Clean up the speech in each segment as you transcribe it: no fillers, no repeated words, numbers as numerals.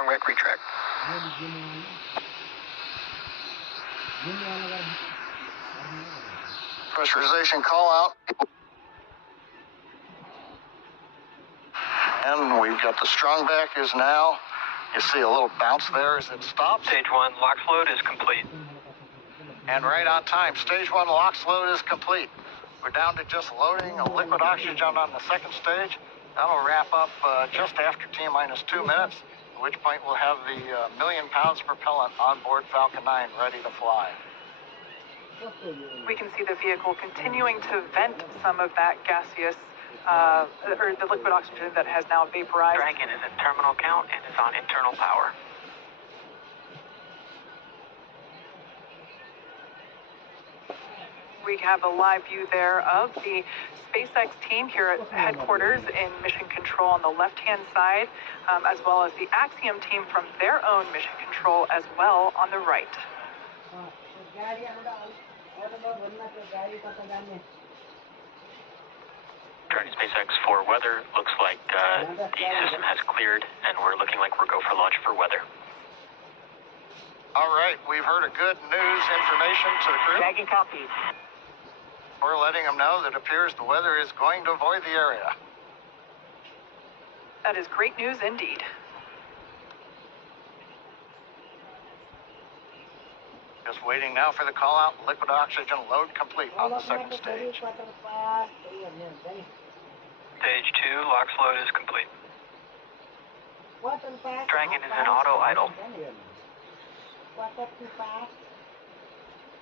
on wreck retract. Pressurization call out. And we've got the Strongback is now, you see a little bounce there as it stops. Stage 1 LOX load is complete. And right on time, stage 1 LOX load is complete. We're down to just loading a liquid oxygen on the second stage. That'll wrap up just after T-minus 2 minutes, at which point we'll have the million pounds propellant on board Falcon 9 ready to fly. We can see the vehicle continuing to vent some of that gaseous, or the liquid oxygen that has now vaporized. Dragon is in terminal count and is on internal power. We have a live view there of the SpaceX team here at headquarters in Mission Control on the left-hand side, as well as the Axiom team from their own Mission Control as well on the right. Dragon SpaceX for weather. Looks like the system has cleared and we're looking like we're go for launch for weather. All right, we've heard a good news information to the crew. Dragon copies. We're letting them know that it appears the weather is going to avoid the area. That is great news indeed. Just waiting now for the call out. Liquid oxygen load complete on the second stage. Stage 2 LOX load is complete. Dragon is in auto idle.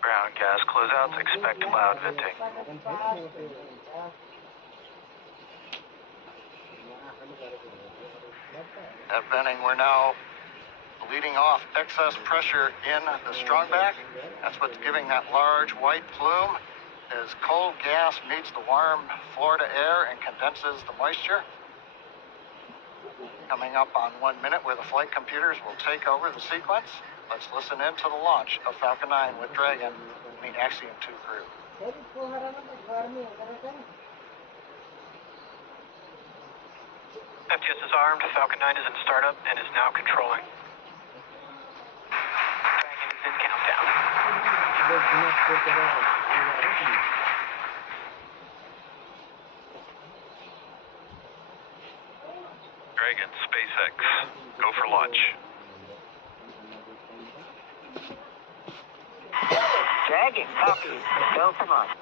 Ground gas closeouts, expect loud venting. At venting, we're now leading off excess pressure in the Strongback. That's what's giving that large white plume as cold gas meets the warm Florida air and condenses the moisture. Coming up on 1 minute where the flight computers will take over the sequence. Let's listen in to the launch of Falcon 9 with Dragon and the Axiom 2 crew. FTS is armed, Falcon 9 is in startup and is now controlling. Dragon is in countdown. Dragon, SpaceX, go for launch. Dragon copies. Go for launch.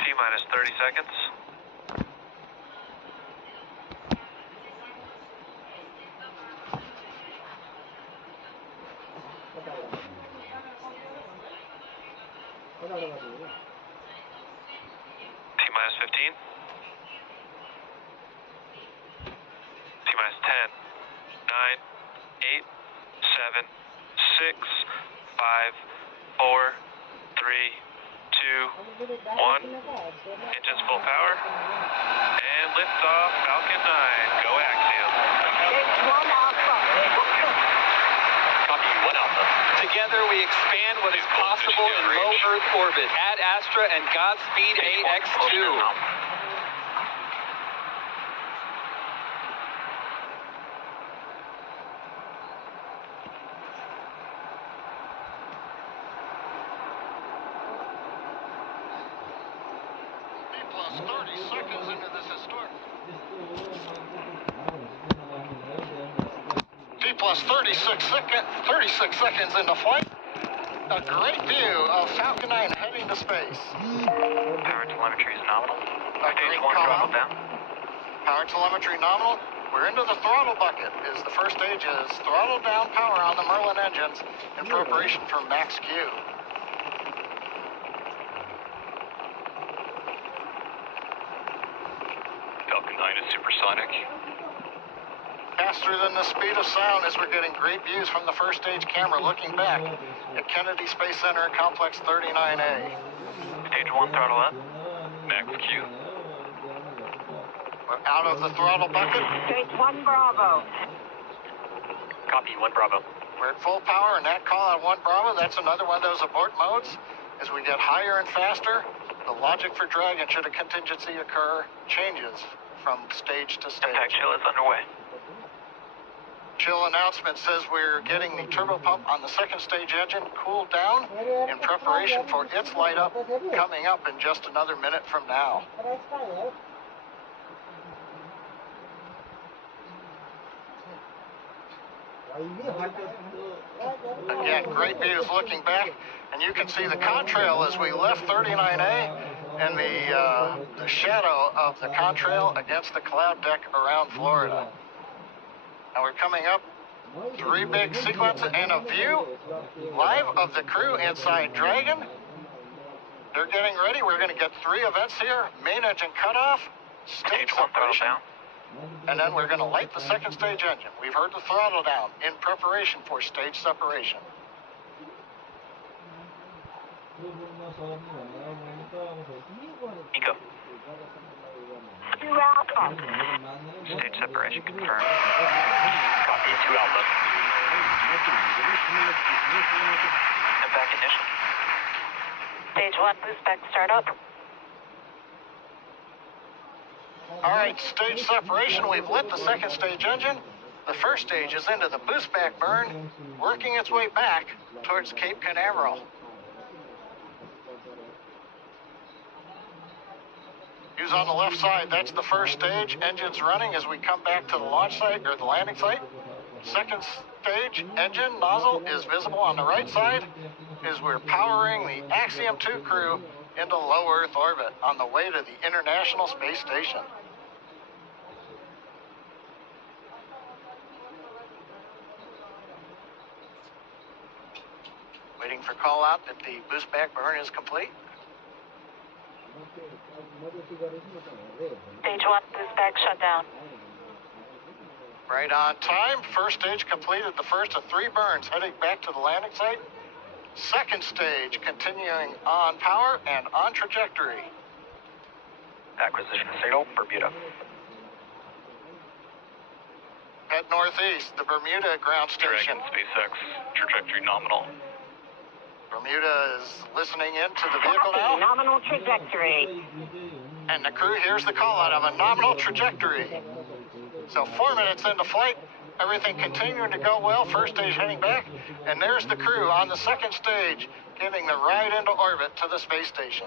T-minus 30 seconds. T-minus 15. T-minus 10, 9, 8, 7, 6, 5, 4, 3, 2, 1. Engines full power. And liftoff, Falcon 9. Go Axiom. Stage 1 Alpha. Copy 1 Alpha. Together we expand what is possible in low Earth orbit. Ad Astra and Godspeed AX2. Plus 30 seconds into this historic. T plus 36 seconds into flight. A great view of Falcon 9 heading to space. Power telemetry is nominal. Great Stage 1 call. throttle down. Power telemetry nominal. We're into the throttle bucket. The first stage is throttle down power on the Merlin engines in preparation for max Q. Falcon 9 is supersonic. Faster than the speed of sound as we're getting great views from the first stage camera looking back at Kennedy Space Center Complex 39A. Stage 1 throttle up. Max Q. We're out of the throttle bucket. Stage 1 Bravo. Copy 1 Bravo. We're at full power and that call on 1 Bravo, that's another one of those abort modes. As we get higher and faster, the logic for Dragon, should a contingency occur, changes from stage to stage. Impact chill is underway. Chill announcement says we're getting the turbo pump on the second stage engine cooled down in preparation for its light up coming up in just another minute from now. Again, great views looking back, and you can see the contrail as we left 39A and the shadow of the contrail against the cloud deck around Florida. Now we're coming up 3 big sequences and a view live of the crew inside Dragon. They're getting ready. We're going to get 3 events here. Main engine cutoff, stage separation, and then we're going to light the second stage engine. We've heard the throttle down in preparation for stage separation. Nico. 2 Alpha. Stage separation confirmed. Copy, 2 Alpha. And back ignition. Stage 1 boost back startup. All right, stage separation. We've lit the second stage engine. The first stage is into the boost back burn, working its way back towards Cape Canaveral. Views on the left side, that's the first stage. Engines running as we come back to the launch site, or the landing site. Second stage engine nozzle is visible on the right side as we're powering the Axiom 2 crew into low Earth orbit on the way to the International Space Station. Waiting for call out that the boost back burn is complete. Stage 1 boost back shut down. Right on time. First stage completed the first of 3 burns, heading back to the landing site. Second stage continuing on power and on trajectory. Acquisition signal, Bermuda. Head northeast, the Bermuda ground station. Dragon, SpaceX, trajectory nominal. Bermuda is listening into the vehicle now, Nominal trajectory. and the crew hears the call out of a nominal trajectory. So 4 minutes into flight, everything continuing to go well. First stage heading back, and there's the crew on the second stage getting the ride into orbit to the space station.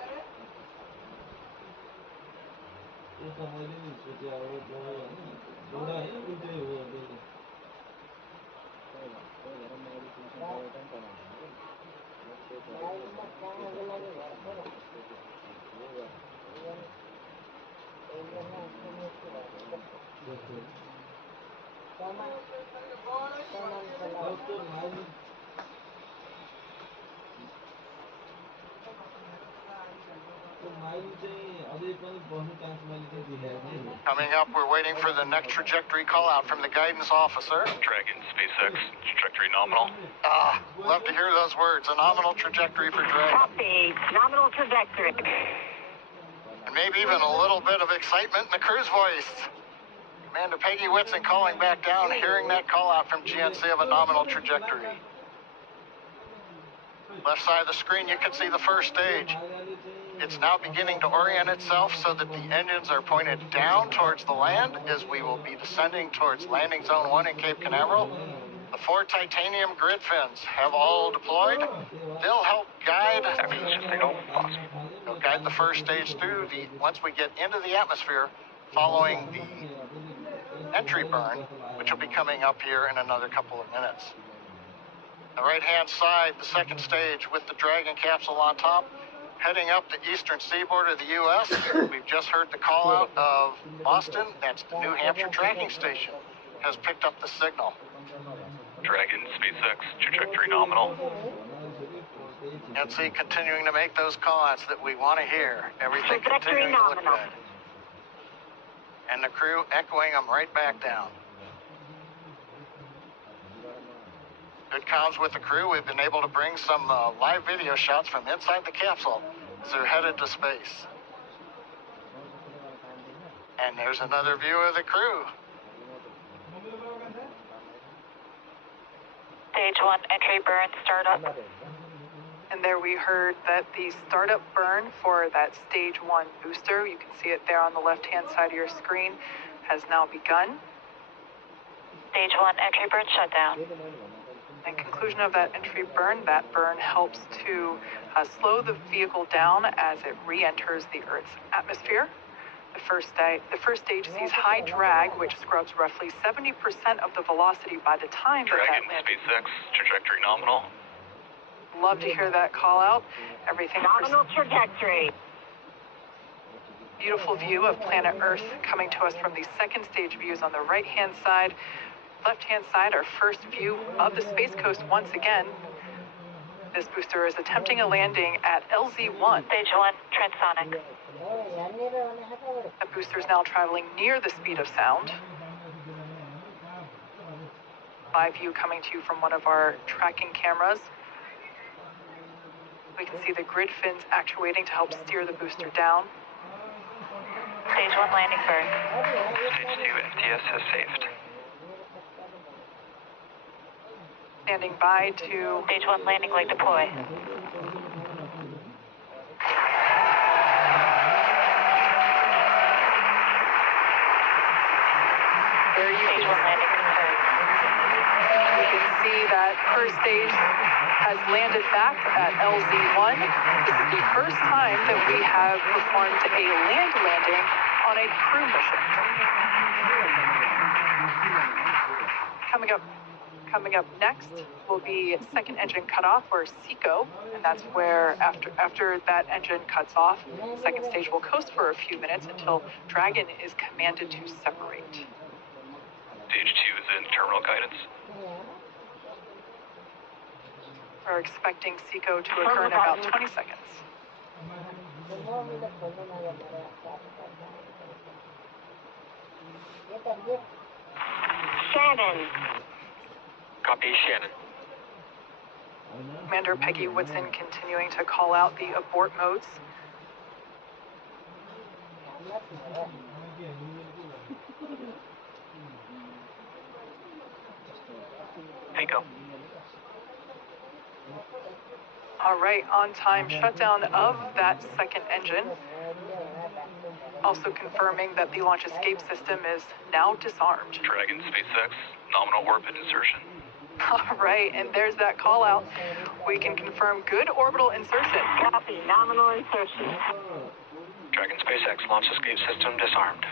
Coming up, we're waiting for the next trajectory call out from the guidance officer. Dragon, SpaceX, trajectory nominal. Love to hear those words. A nominal trajectory for Dragon. Copy. Nominal trajectory. And maybe even a little bit of excitement in the crew's voice. Commander Peggy Whitson calling back down, hearing that call out from GNC of a nominal trajectory. Left side of the screen, you can see the first stage. It's now beginning to orient itself so that the engines are pointed down towards the land as we will be descending towards landing zone 1 in Cape Canaveral. The 4 titanium grid fins have all deployed. They'll help guide the first stage through once we get into the atmosphere following the entry burn, which will be coming up here in another couple of minutes. The right-hand side, the second stage with the Dragon capsule on top, heading up the eastern seaboard of the U.S. We've just heard the call out of Boston. That's the New Hampshire tracking station, has picked up the signal. Dragon, SpaceX, trajectory nominal. And see, continuing to make those call-outs that we want to hear. Everything continuing to look good. And the crew echoing them right back down. Good comms with the crew. We've been able to bring some live video shots from inside the capsule as they're headed to space. And there's another view of the crew. Stage 1 entry burn startup. And there we heard that the startup burn for that stage 1 booster, you can see it there on the left-hand side of your screen, has now begun. Stage 1 entry burn shutdown. And conclusion of that entry burn, that burn helps to slow the vehicle down as it re-enters the Earth's atmosphere. The first stage sees high drag, which scrubs roughly 70% of the velocity by the time that Dragon, lands. SpaceX, trajectory nominal. Love to hear that call out. Everything. Nominal trajectory. Beautiful view of planet Earth coming to us from the second stage views on the right-hand side. Left-hand side, our first view of the Space Coast once again. This booster is attempting a landing at LZ-1. Stage 1 transonic. The booster is now traveling near the speed of sound. Live view coming to you from one of our tracking cameras. We can see the grid fins actuating to help steer the booster down. Stage 1 landing burn. Stage 2 FTS has saved. Standing by to Stage 1 landing leg deploy. there you Stage 1 can, landing confirmed. you can see that first stage has landed back at LZ-1. This is the first time that we have performed a land landing on a crew mission. Coming up next will be second engine cutoff, or SECO, and that's where after that engine cuts off, second stage will coast for a few minutes until Dragon is commanded to separate. Stage 2 is in terminal guidance. We're expecting SECO to occur in about 20 seconds. Shannon. Copy, Shannon. Commander Peggy Whitson continuing to call out the abort modes. Pico. All right, on time shutdown of that second engine. Also confirming that the launch escape system is now disarmed. Dragon, SpaceX, nominal orbit insertion. All right, and there's that call out. We can confirm good orbital insertion. Copy. Nominal insertion. Dragon, SpaceX, launch escape system disarmed.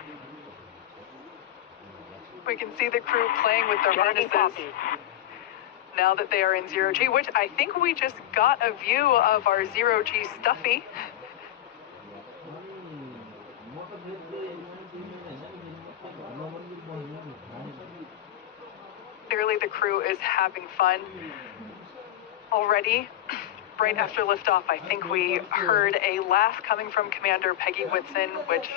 We can see the crew playing with their Dragon harnesses copy. now that they are in zero-G, which I think we just got a view of our zero-G Stuffy. Clearly the crew is having fun already. Right after liftoff, I think we heard a laugh coming from Commander Peggy Whitson, which,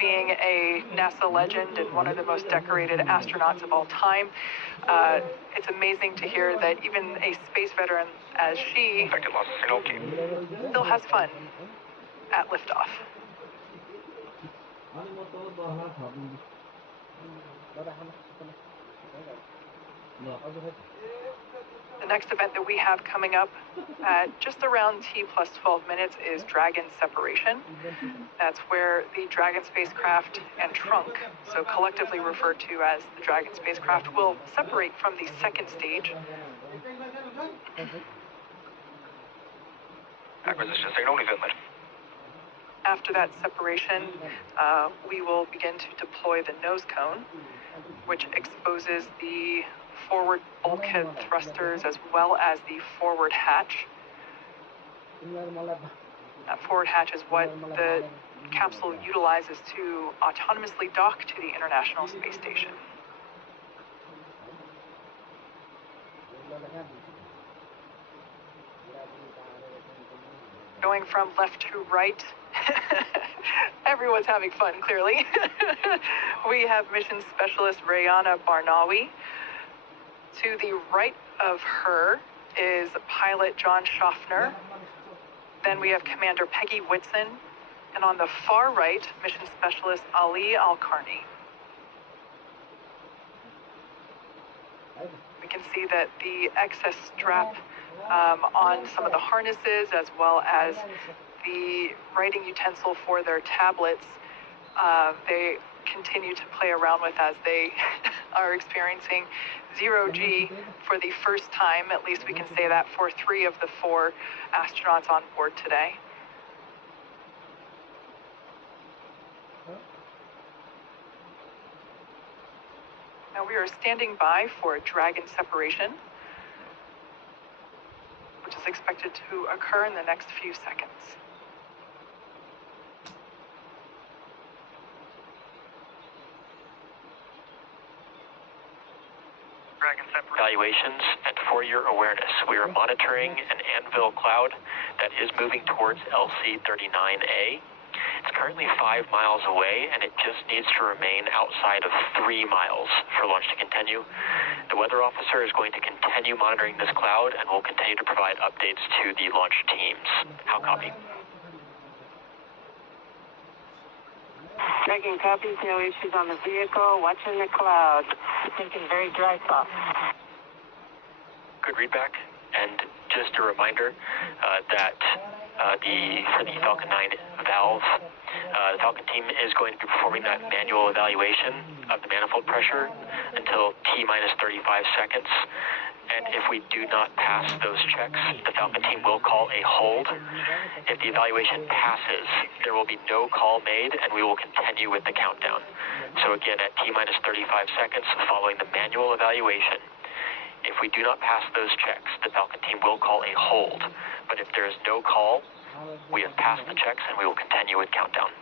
being a NASA legend and one of the most decorated astronauts of all time, it's amazing to hear that even a space veteran as she Second loss signal key. still has fun at liftoff. The next event that we have coming up at just around T plus 12 minutes is Dragon separation. That's where the Dragon spacecraft and trunk, so collectively referred to as the Dragon spacecraft, will separate from the second stage. Acquisition signal inlet. After that separation, we will begin to deploy the nose cone, which exposes the forward bulkhead thrusters as well as the forward hatch. That forward hatch is what the capsule utilizes to autonomously dock to the International Space Station. Going from left to right, everyone's having fun, clearly. We have mission specialist Rayana Barnawi. To the right of her is pilot John Schaffner. Then we have Commander Peggy Whitson. And on the far right, mission specialist Ali Al-Karni. We can see that the excess strap on some of the harnesses, as well as the writing utensil for their tablets, they continue to play around with as they are experiencing 0G for the first time. At least we can say that for 3 of the 4 astronauts on board today. Now we are standing by for Dragon separation, which is expected to occur in the next few seconds. Evaluations, and for your awareness, we are monitoring an anvil cloud that is moving towards LC-39A. It's currently 5 miles away, and it just needs to remain outside of 3 miles for launch to continue. The weather officer is going to continue monitoring this cloud and will continue to provide updates to the launch teams. How copy? Dragon copies, no issues on the vehicle. Watching the cloud. Thinking very dry soft. Good readback, and just a reminder that for the Falcon 9 valve, the Falcon team is going to be performing that manual evaluation of the manifold pressure until T-minus 35 seconds. And if we do not pass those checks, the Falcon team will call a hold. If the evaluation passes, there will be no call made, and we will continue with the countdown. So again, at T-minus 35 seconds following the manual evaluation, if we do not pass those checks, the Falcon team will call a hold. But if there is no call, we have passed the checks, and we will continue with countdown.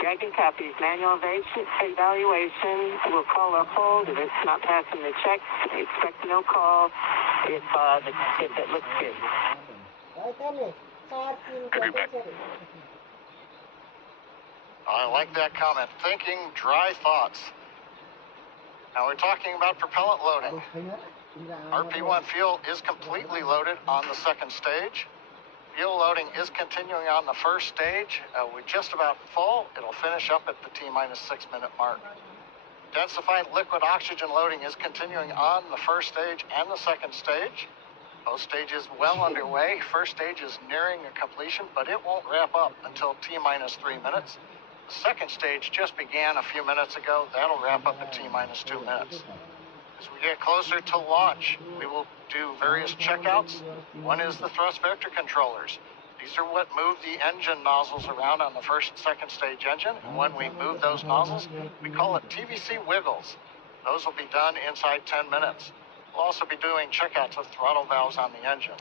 Dragon copies, manual evaluation. We'll call a hold if it's not passing the checks. Expect no call if it looks good. Good readback. I like that comment. Thinking dry thoughts. Now we're talking about propellant loading. RP-1 fuel is completely loaded on the second stage. Fuel loading is continuing on the first stage. We're just about full. It'll finish up at the T-minus 6 minute mark. Densified liquid oxygen loading is continuing on the first stage and the second stage. Both stages well underway. First stage is nearing a completion, but it won't wrap up until T-minus 3 minutes. The second stage just began a few minutes ago. That'll wrap up at T-minus 2 minutes. As we get closer to launch, we will do various checkouts. One is the thrust vector controllers. These are what move the engine nozzles around on the first and second stage engine. And when we move those nozzles, we call it TVC wiggles. Those will be done inside 10 minutes. We'll also be doing checkouts of throttle valves on the engine.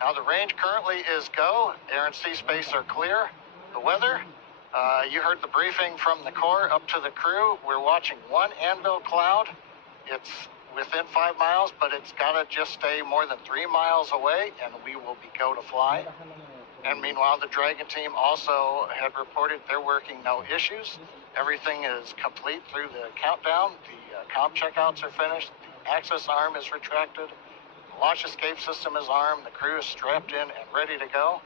Now the range currently is go. Air and sea space are clear. The weather, you heard the briefing from the Corps up to the crew. We're watching one anvil cloud. It's within 5 miles, but it's got to just stay more than 3 miles away, and we will be go to fly. And meanwhile, the Dragon team also had reported they're working no issues. Everything is complete through the countdown. The comp checkouts are finished. The access arm is retracted. The launch escape system is armed. The crew is strapped in and ready to go.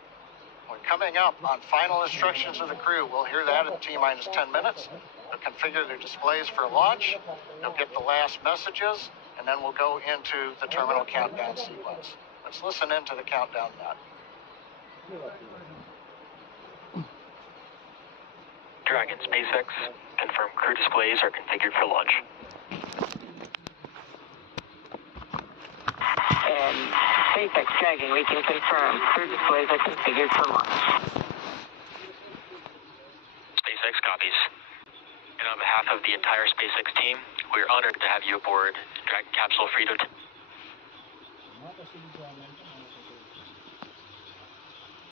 We're coming up on final instructions of the crew. We'll hear that in T-minus 10 minutes. They'll configure their displays for launch. They'll get the last messages, and then we'll go into the terminal countdown sequence. Let's listen into the countdown now. Dragon SpaceX, confirm crew displays are configured for launch. And SpaceX Dragon, we can confirm crew displays are configured for launch. SpaceX copies. And on behalf of the entire SpaceX team, we are honored to have you aboard Dragon Capsule Freedom.